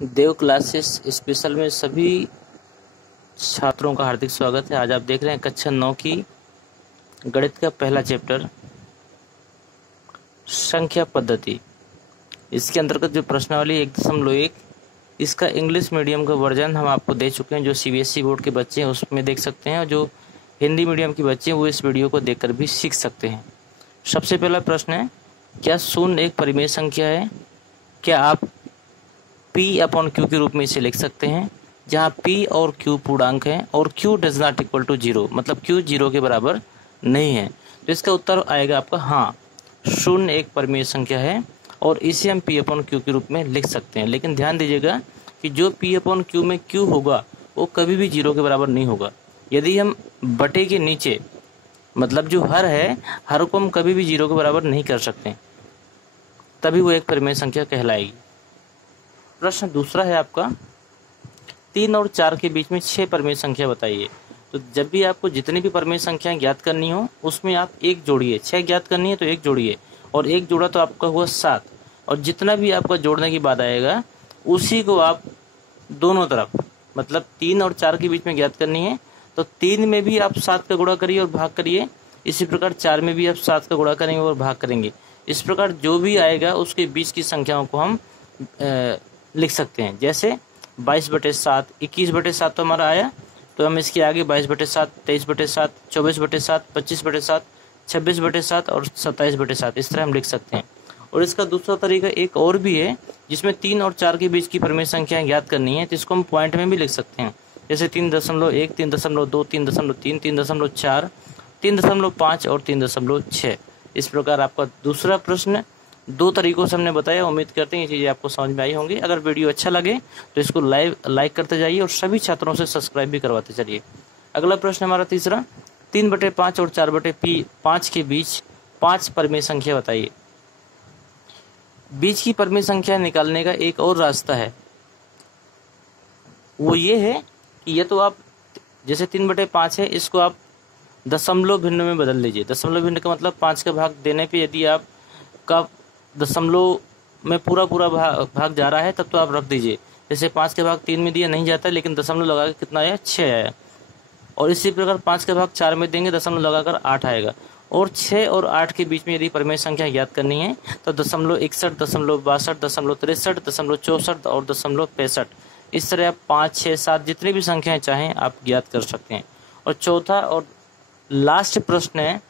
देव classes special में सभी छात्रों का हार्दिक स्वागत है। आज आप देख रहे हैं कक्षा 9 की गणित का पहला चैप्टर संख्या पद्धति। इसके अंतर्गत जो प्रश्नावली 1.1 इसका इंग्लिश मीडियम का वर्जन हम आपको दे चुके हैं। जो सीबीएसई बोर्ड के बच्चे हैं उसमें देख सकते हैं, और जो हिंदी मीडियम के बच्चे हैं वो इस वीडियो को देखकर भी सीख सकते हैं। सबसे पहला प्रश्न है, क्या शून्य एक परिमेय संख्या है? क्या आप P/Q के रूप में इसे लिख सकते हैं, जहाँ P और Q पूर्णांक हैं और Q does not equal to 0, मतलब Q 0 के बराबर नहीं है। तो इसका उत्तर आएगा आपका हाँ, शून्य एक परिमेय संख्या है और इसे हम P/Q के रूप में लिख सकते हैं। लेकिन ध्यान दीजिएगा कि जो P/Q में Q होगा वो कभी भी 0 के बराबर नहीं होगा। यदि हम बटे के नीचे, मतलब जो हर है, हर को हम कभी भी 0 के बराबर नहीं कर सकते, तभी वो एक परिमेय संख्या कहलाएगी। प्रश्न दूसरा है आपका, 3 और 4 के बीच में 6 परिमेय संख्या बताइए। तो जब भी आपको जितनी भी परिमेय संख्याएं ज्ञात करनी हो उसमें आप एक जोड़िए। 6 ज्ञात करनी है तो एक जोड़िए, और एक जोड़ा तो आपका हुआ 7, और जितना भी आपका जोड़ने की बात आएगा उसी को आप दोनों तरफ, मतलब 3 और 4 के बीच में ज्ञात करनी है तो 3 में भी आप 7 का गुणा करिए और भाग करिए। इसी प्रकार 4 में भी आप 7 का गुणा करेंगे और भाग करेंगे। इस प्रकार जो भी आएगा उसके बीच की संख्याओं को हम लिख सकते हैं। जैसे 22/7, 21/7 तो हमारा आया, तो हम इसके आगे 22/7, 23/7, 24/7, 25/7, 26/7 और 27/7 इस तरह हम लिख सकते हैं। और इसका दूसरा तरीका एक और भी है, जिसमें 3 और 4 के बीच की परिमेय संख्याएं ज्ञात करनी है, तो इसको हम पॉइंट में भी लिख सकते हैं। जैसे 3.1, 3.2, 3.3, 3.4, 3.5 और 3.6। इस प्रकार आपका दूसरा प्रश्न 2 तरीकों से हमने बताया। उम्मीद करते हैं ये चीज़ें आपको समझ में आई होंगी। अगर वीडियो अच्छा लगे तो इसको लाइक करते जाइए और सभी छात्रों से सब्सक्राइब भी करवाते चलिए। अगला प्रश्न हमारा तीसरा, 3/5 और 4/5 के बीच 5 परिमेय संख्या बताइए। बीच की परिमेय संख्या निकालने का एक और रास्ता है, वो ये है कि ये तो आप जैसे 3/5 है, इसको आप दशमलव भिन्न में बदल लीजिए। दशमलव भिन्न का मतलब 5 का भाग देने पे यदि आप का दशमलव में पूरा भाग जा रहा है तब तो आप रख दीजिए। जैसे 5 का भाग 3 में दिया नहीं जाता, लेकिन दशमलव लगा के कितना आया, 6 आया। और इसी प्रकार 5 का भाग 4 में देंगे, दशमलव लगाकर 8 आएगा। और 6 और 8 के बीच में यदि परिमेय संख्या ज्ञात करनी है तो 0.61, 0.62, 0.63, 0.64 और 0.65, इस तरह आप 5, 6, 7 जितनी भी संख्याएं चाहें आप ज्ञात कर सकते हैं। और चौथा और लास्ट प्रश्न है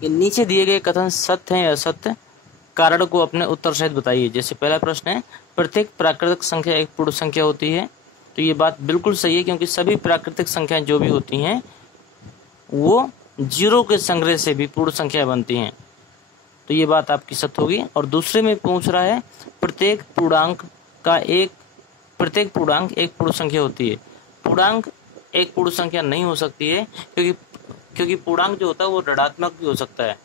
कि नीचे दिए गए कथन सत्य है या असत्य, कारण को अपने उत्तर सहित बताइए। जैसे पहला प्रश्न है, प्रत्येक प्राकृतिक संख्या एक पूर्ण संख्या होती है। तो ये बात बिल्कुल सही है, क्योंकि सभी प्राकृतिक संख्याएं जो भी होती हैं वो 0 के संग्रह से भी पूर्ण संख्या बनती हैं। तो ये बात आपकी सत्य होगी। और दूसरे में पूछ रहा है, प्रत्येक पूर्णांक एक पूर्ण संख्या होती है। पूर्णांक एक पूर्ण संख्या नहीं हो सकती है, क्योंकि पूर्णांक जो होता है वो ऋणात्मक भी हो सकता है,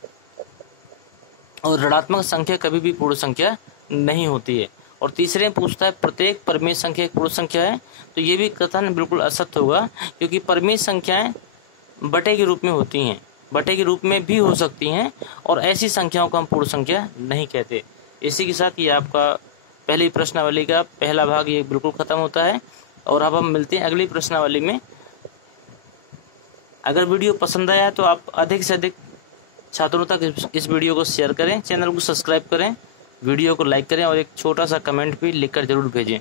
और ऋणात्मक संख्या कभी भी पूर्ण संख्या नहीं होती है। और तीसरे में पूछता है, प्रत्येक परिमेय संख्या एक पूर्ण संख्या है। तो ये भी कथन बिल्कुल असत्य होगा, क्योंकि परिमेय संख्याएं बटे के रूप में होती हैं, बटे के रूप में भी हो सकती हैं, और ऐसी संख्याओं को हम पूर्ण संख्या नहीं कहते। इसी के साथ ये आपका पहली प्रश्नावली का पहला भाग ये बिल्कुल खत्म होता है। और अब हम मिलते हैं अगली प्रश्नावली में। अगर वीडियो पसंद आया तो आप अधिक से अधिक छात्रों तक इस वीडियो को शेयर करें, चैनल को सब्सक्राइब करें, वीडियो को लाइक करें और एक छोटा सा कमेंट भी लिखकर जरूर भेजें।